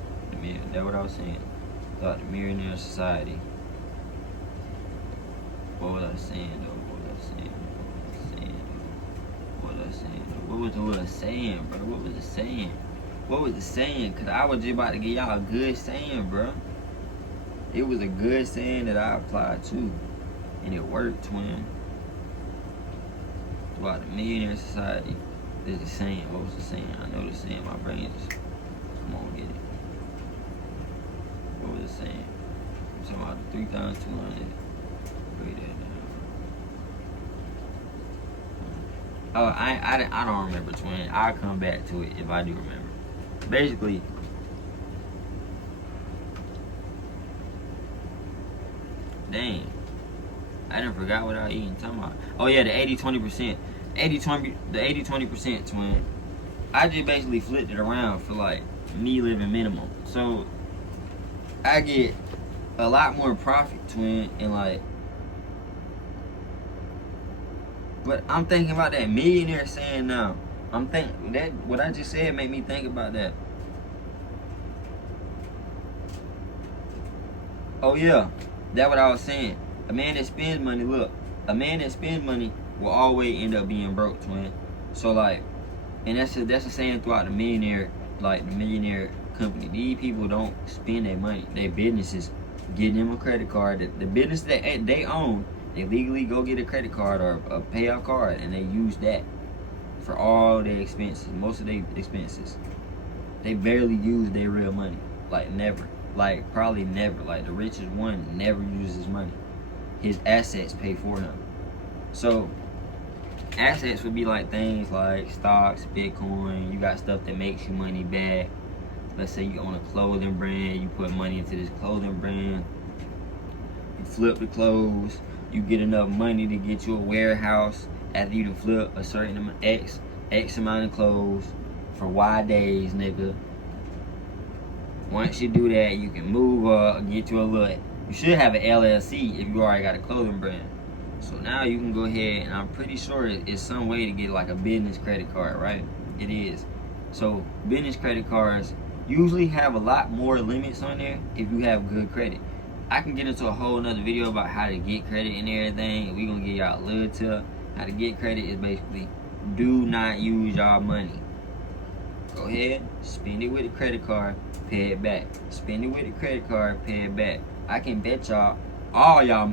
That's what I was saying. Throughout the millionaire society. What was I saying though? What was the little saying, bro? What was the saying? Cause I was just about to give y'all a good saying, bro. It was a good saying that I applied to, and it worked, twin. Throughout the millionaire society, there's a saying. What was the saying? I know the saying. My brain just come on, get it. What was the saying? I'm talking about the 3,200. Wait there now. Oh, I don't remember, twin. I'll come back to it if I do remember. Basically, dang, I done forgot what I was eating. Talking about. Oh yeah, the 80-20%. The 80-20%, twin. I just basically flipped it around for like me living minimum. So I get a lot more profit, twin, and like. But I'm thinking about that millionaire saying now. I'm thinking that what I just said made me think about that. Oh yeah, that's what I was saying. A man that spends money, look, a man that spends money will always end up being broke, twin. So like, and that's a saying throughout the millionaire company. These people don't spend their money. Their businesses give them a credit card. The business that they own, they legally go get a credit card or a payout card, and they use that for all their expenses, most of their expenses. They barely use their real money, like never, like probably never. Like the richest one never uses money. His assets pay for him. So assets would be like things like stocks, Bitcoin. You got stuff that makes you money back. Let's say you own a clothing brand, you put money into this clothing brand, you flip the clothes, you get enough money to get you a warehouse after you flip a certain X amount of clothes for Y days, nigga. Once you do that, you can move up, get you a little. You should have an LLC if you already got a clothing brand. So now you can go ahead, and I'm pretty sure it's some way to get like a business credit card, right? It is. So business credit cards usually have a lot more limits on there if you have good credit. I can get into a whole nother video about how to get credit and everything, and we're gonna give y'all a little tip. How to get credit is basically do not use y'all money. Go ahead, spend it with a credit card, pay it back. Spend it with a credit card, pay it back. I can bet all y'all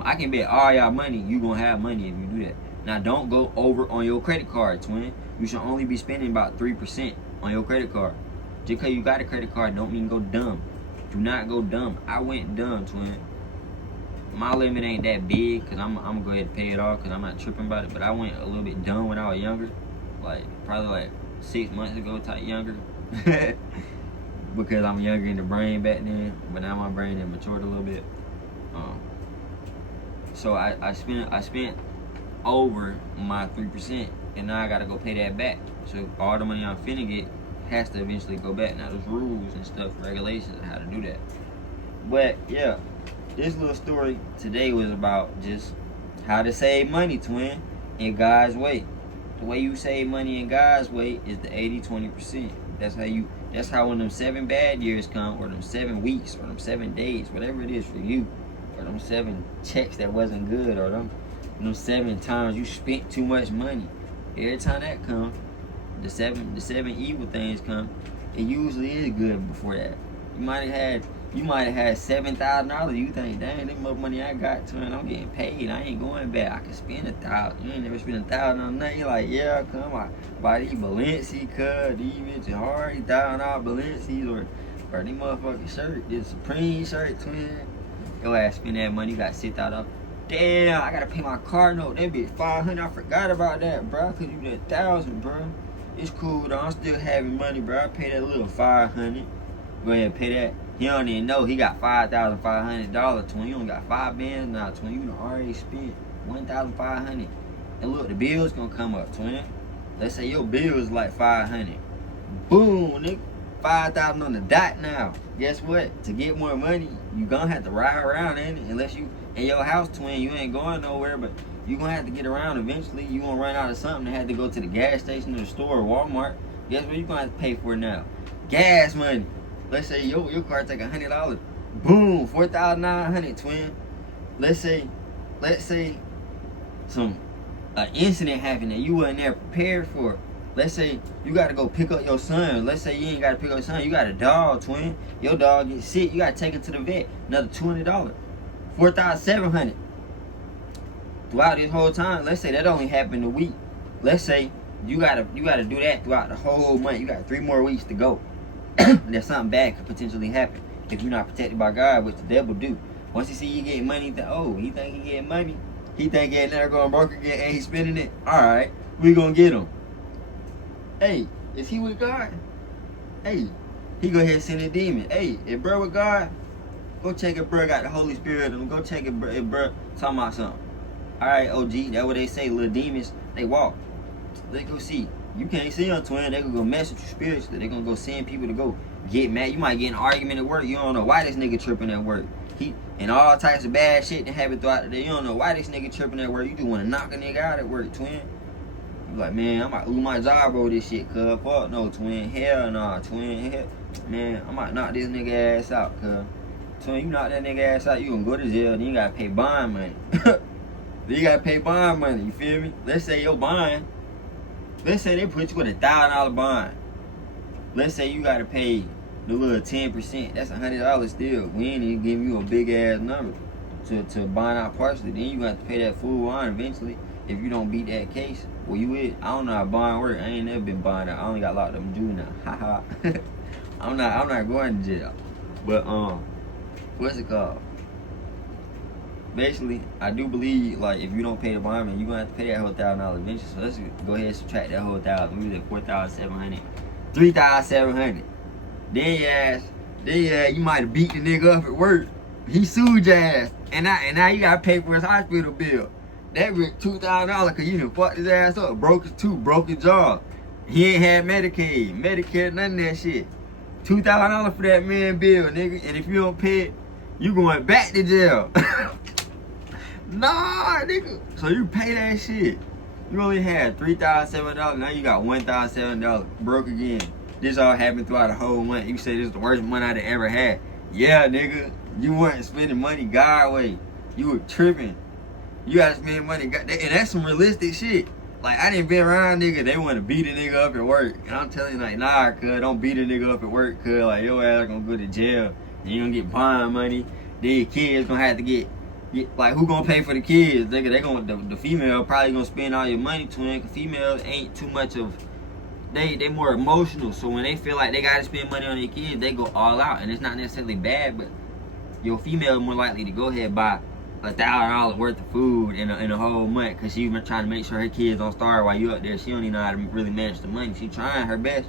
money, you gonna have money if you do that. Now don't go over on your credit card, twin. You should only be spending about 3% on your credit card. Just cause you got a credit card don't mean go dumb. Do not go dumb. I went dumb, twin. my limit ain't that big, because I'm gonna go ahead and pay it off, because I'm not tripping about it. But I went a little bit dumb when I was younger, like probably like 6 months ago, type younger. Because I'm younger in the brain back then, but now my brain has matured a little bit. So I spent over my 3%, and now I gotta go pay that back. So all the money I'm finna get has to eventually go back. Now there's rules and stuff, regulations on how to do that. But yeah, this little story today was about just how to save money, twin, in God's way. The way you save money in God's way is the 80-20%. That's how when them 7 bad years come, or them 7 weeks, or them 7 days, whatever it is for you, or them 7 checks that wasn't good, or them 7 times you spent too much money. Every time that comes, the seven evil things come, it usually is good before that. You might have had $7,000. You think, dang, that much money I got, twin, I'm getting paid. I ain't going back. I can spend $1,000. You ain't never spent $1,000 on nothing. You're like, yeah, come on, buy these Balenciaga, these bitches hard, $1,000 Balenciagas, or these motherfucking shirt, this Supreme shirt, twin. Your ass spend that money, you got $6,000. Damn, I gotta pay my car note. That bitch $500. I forgot about that, bro. Cause you did $1,000, bro. It's cool though. I'm still having money, bro. I pay that little $500. Go ahead and pay that. He don't even know he got $5,500, twin. You only got 5 bands now, twin. You done already spent $1,500. And look, the bill's gonna come up, twin. Let's say your bill is like $500. Boom, nigga. 5,000 on the dot now. Guess what? To get more money, you gonna have to ride around in it. Unless you in your house, twin, you ain't going nowhere, but you gonna have to get around eventually. You gonna run out of something and have to go to the gas station or the store or Walmart. Guess what you gonna have to pay for now? Gas money. Let's say your car take $100. Boom, $4,900, twin. Let's say some incident happened that you wasn't there prepared for. Let's say you gotta go pick up your son. Let's say you ain't gotta pick up your son. You got a dog, twin. Your dog gets sick. You gotta take him to the vet. Another $200. $4,700. Throughout this whole time, let's say that only happened a week. Let's say you gotta do that throughout the whole month. You got 3 more weeks to go. That something bad could potentially happen if you're not protected by God, which the devil do. Once he see you getting money, he think he getting money. He think he ain't never going broke again and he spending it. Alright, we gonna get him. Hey, is he with God? Hey, he go ahead and send a demon. Hey, if bro with God, go check if bro got the Holy Spirit in him. Go check if bro talking about something. Alright, OG, that's what they say. Little demons, they walk. Let's go see. You can't see them, twin. They gonna go mess with you spiritually. They gonna go send people to go get mad. You might get in an argument at work. You don't know why this nigga tripping at work. And all types of bad shit that happen throughout the day. You don't know why this nigga tripping at work. You just want to knock a nigga out at work, twin. You like, man, I might lose my job over this shit, cuz. Fuck no, twin. Hell nah, twin. Hell. Man, I might knock this nigga ass out, cuz. Twin, you knock that nigga ass out, you gonna go to jail. Then you gotta pay bond money. Then you gotta pay bond money, you feel me? Let's say your bond. Let's say they put you with $1,000 bond. Let's say you gotta pay the little 10%. That's $100 still. We ain't even giving you a big ass number to bond out partially. Then you have to pay that full bond eventually if you don't beat that case. Well, you would. I don't know how bond work. I ain't never been bonded. I only got locked up in juvenile. Haha. I'm not going to jail. But what's it called? Basically, I do believe, like, if you don't pay the bond, man, you're going to have to pay that whole $1,000 eventually. So let's go ahead and subtract that whole $1,000. We was at $4,700. $3,700. Then you might have beat the nigga up at work. He sued your ass. And now you got to pay for his hospital bill. That was $2,000 because you done fucked his ass up. Broke his jaw. He ain't had Medicaid, Medicare, none of that shit. $2,000 for that man bill, nigga. And if you don't pay it, you going back to jail. Nah, nigga. So you pay that shit. You only had $3,700. Now you got $1,700. Broke again. This all happened throughout the whole month. You say this is the worst month I'd ever had. Yeah, nigga. You weren't spending money God way. You were tripping. You gotta spend money God. And that's some realistic shit. Like, I didn't be around nigga. They want to beat a nigga up at work. And I'm telling you, like, nah, cuz, don't beat a nigga up at work, cuz. Like, your ass gonna go to jail. And you gonna get bond money. Then your kids gonna have to get like, who gonna pay for the kids? Nigga, they gonna, the female probably gonna spend all your money, twin. Cause females ain't too much of, they more emotional. So when they feel like they gotta spend money on their kids, they go all out. And it's not necessarily bad, but your female is more likely to go ahead and buy $1,000 worth of food in a whole month because she been trying to make sure her kids don't starve while you up there. She don't even know how to really manage the money. She trying her best.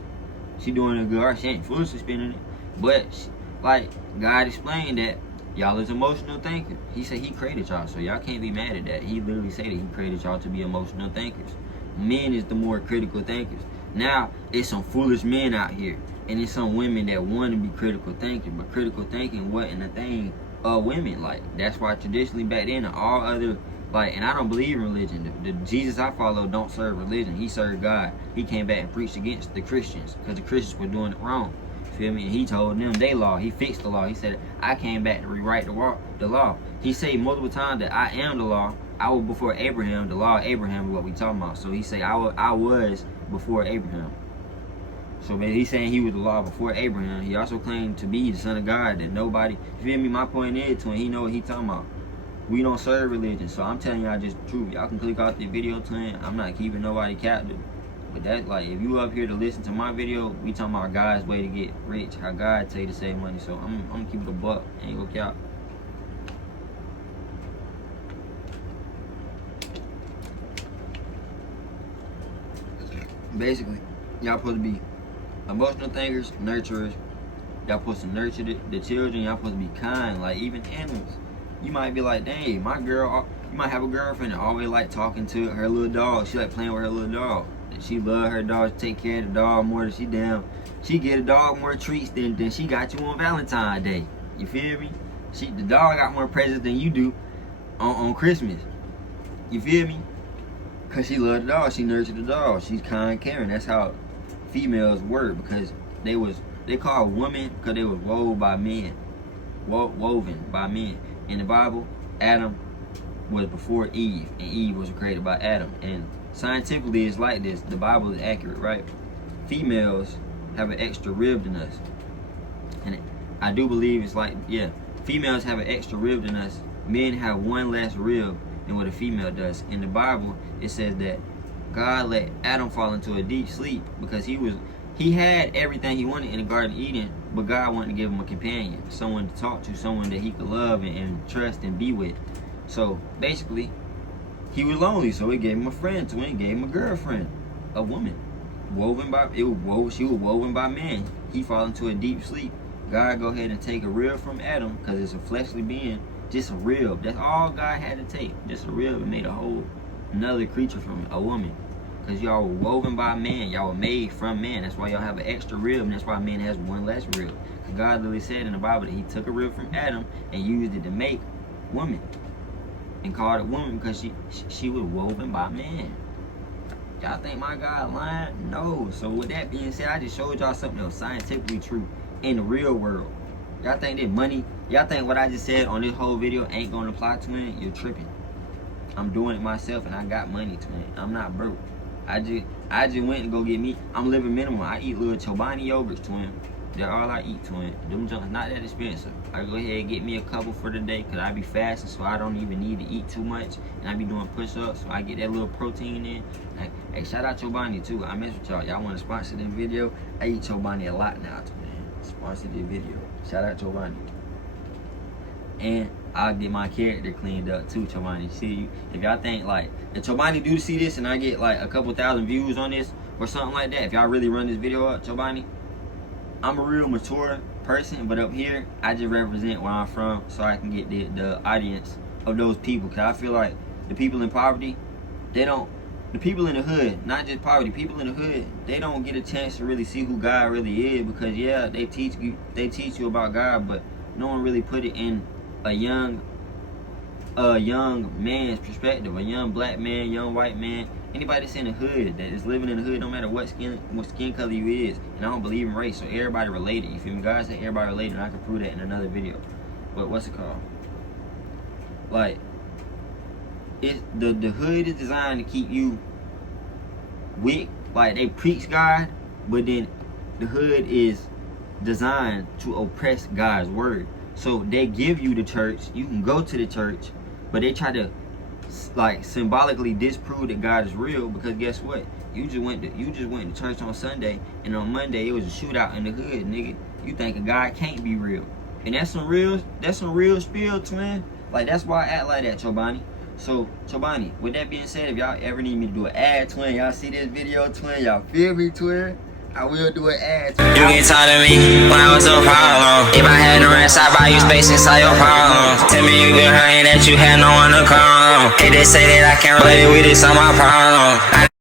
She doing a good art. She ain't foolishly spending it. But like God explained that y'all is emotional thinkers. He said he created y'all, so y'all can't be mad at that. He literally said that he created y'all to be emotional thinkers. Men is the more critical thinkers. Now it's some foolish men out here, and it's some women that want to be critical thinking, but critical thinking wasn't a thing of women. Like that's why traditionally back then all other and I don't believe in religion. The Jesus I follow don't serve religion. He served God. He came back and preached against the Christians because the Christians were doing it wrong. Feel me? And he told them they law. He fixed the law. He said, I came back to rewrite the law. He said multiple times that I am the law. I was before Abraham. The law of Abraham is what we talking about. So he said I was before Abraham. So he's saying he was the law before Abraham. He also claimed to be the son of God that nobody, you feel me? My point is to him, he know what he talking about. We don't serve religion. So I'm telling y'all just the truth. Y'all can click off the video to him. I'm not keeping nobody captive. But that, if you up here to listen to my video, we talking about God's way to get rich, how God tell you to save money. So I'm gonna keep it a buck, ain't gonna count. Basically, y'all supposed to be emotional thinkers, nurturers. Y'all supposed to nurture the children. Y'all supposed to be kind, like even animals. You might be like, dang, my girl, you might have a girlfriend that always like talking to her little dog. She like playing with her little dog. She love her dog, take care of the dog more than she get a dog more treats than she got you on Valentine's Day. You feel me? The dog got more presents than you do on Christmas. You feel me? Cause she love the dog, she nurtured the dog. She's kind, caring. That's how females work, because they call women because they was woven by men. In the Bible, Adam was before Eve, and Eve was created by Adam. And scientifically, it's like this. The Bible is accurate, right? Females have an extra rib than us, and I do believe it's like, yeah, females have an extra rib than us. Men have one less rib than what a female does. In the Bible, it says that God let Adam fall into a deep sleep because he had everything he wanted in the Garden of Eden, but God wanted to give him a companion, someone to talk to, someone that he could love and trust and be with. So basically, he was lonely, so he gave him a friend. So he gave him a girlfriend, a woman, she was woven by man. He fall into a deep sleep. God go ahead and take a rib from Adam because it's a fleshly being, just a rib. That's all God had to take, just a rib, and made a whole another creature from it, a woman. Because y'all were woven by man. Y'all were made from man. That's why y'all have an extra rib, and that's why man has one less rib. God literally said in the Bible that he took a rib from Adam and used it to make woman. And called it woman because she was woven by man. Y'all think my God lying? No. So with that being said, I just showed y'all something that was scientifically true in the real world. Y'all think that money, y'all think what I just said on this whole video ain't gonna apply to it? You're tripping. I'm doing it myself and I got money to it. I'm not broke. I just went and go get me. I'm living minimum. I eat little Chobani yogurts, twin. They're all I eat, twin. Them junks not that expensive. I go ahead and get me a couple for the day because I be fasting, so I don't even need to eat too much. And I be doing push-ups, so I get that little protein in. Like, hey, shout out Chobani too. I mess with y'all. Y'all want to sponsor this video? I eat Chobani a lot now, twin. Sponsor this video. Shout out Chobani. And I'll get my character cleaned up too, Chobani. See, if y'all think like, if Chobani do see this and I get like a couple thousand views on this or something like that, if y'all really run this video up, Chobani, I'm a real mature person, but up here, I just represent where I'm from so I can get the audience of those people. Cause I feel like the people in poverty, the people in the hood, not just poverty, people in the hood, they don't get a chance to really see who God really is, because yeah, they teach you about God, but no one really put it in a young man's perspective, a young black man, young white man, anybody that's in the hood, that is living in the hood, no matter what skin color you is. And I don't believe in race, so everybody related. You feel me? God said everybody related, and I can prove that in another video. But what's it called? Like, the hood is designed to keep you weak. Like, they preach God, but then the hood is designed to oppress God's word. So they give you the church, you can go to the church, but they try to like symbolically disprove that God is real, because guess what? You just went to church on Sunday, and on Monday it was a shootout in the hood, nigga. You think God can't be real. And that's some real spiel, twin. Like, that's why I act like that, Chobani. So, Chobani, with that being said, if y'all ever need me to do an ad, twin, y'all see this video, twin, y'all feel me, twin? I will do an ad. You can talk to me when I was a problem. If I had the rest, I'd buy you space inside your problem. Tell me you good, honey, that you had no one to call. Hey, they say that I can't relate with this on my problem.